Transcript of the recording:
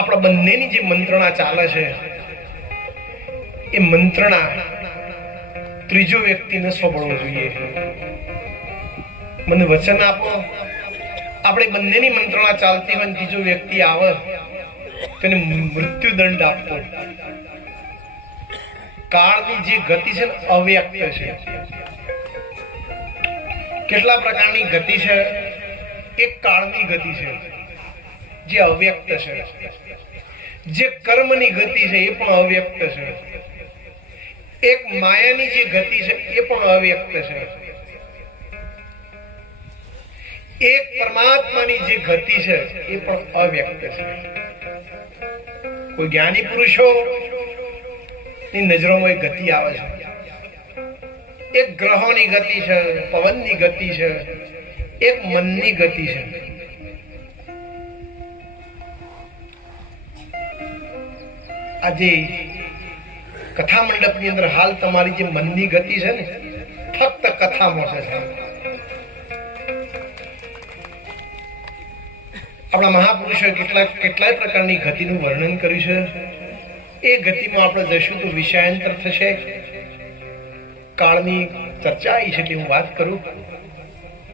આપણા બંનેની જે મંત્રણા ચાલે છે એ મંત્રણા ત્રીજો વ્યક્તિને સોંપવો જોઈએ. મને વચન આપો, આપણે બંનેની મંત્રણા ચાલતી હોય ત્રીજો વ્યક્તિ આવે તેને મૃત્યુદંડ આપવો. કાળની જે ગતિ છે ને અવ્યક્ત છે. કેટલા પ્રકારની ગતિ છે? એક કાળની ગતિ છે જે અવ્યક્ત છે. જે કર્મની ગતિ છે એ પણ અવ્યક્ત છે. એક માયાની જે ગતિ છે એ પણ અવ્યક્ત છે. એક પરમાત્માની જે ગતિ છે એ પણ અવ્યક્ત છે. કોઈ જ્ઞાની પુરુષો ની નજરોમાં એક ગતિ આવે છે. એક ગ્રહોની ગતિ છે, પવનની ગતિ છે, એક મનની ગતિ છે. આજે કથા મંડપની અંદર હાલ તમારી જે મનની ગતિ છે ને ફક્ત કથામાં છે. આપણા મહાપુરુષોએ કેટલાય પ્રકારની ગતિનું વર્ણન કર્યું છે. એ ગતિમાં આપણે જશું તો વિષયાંતર થશે. કાળની ચર્ચા આવી છે કે હું વાત કરું.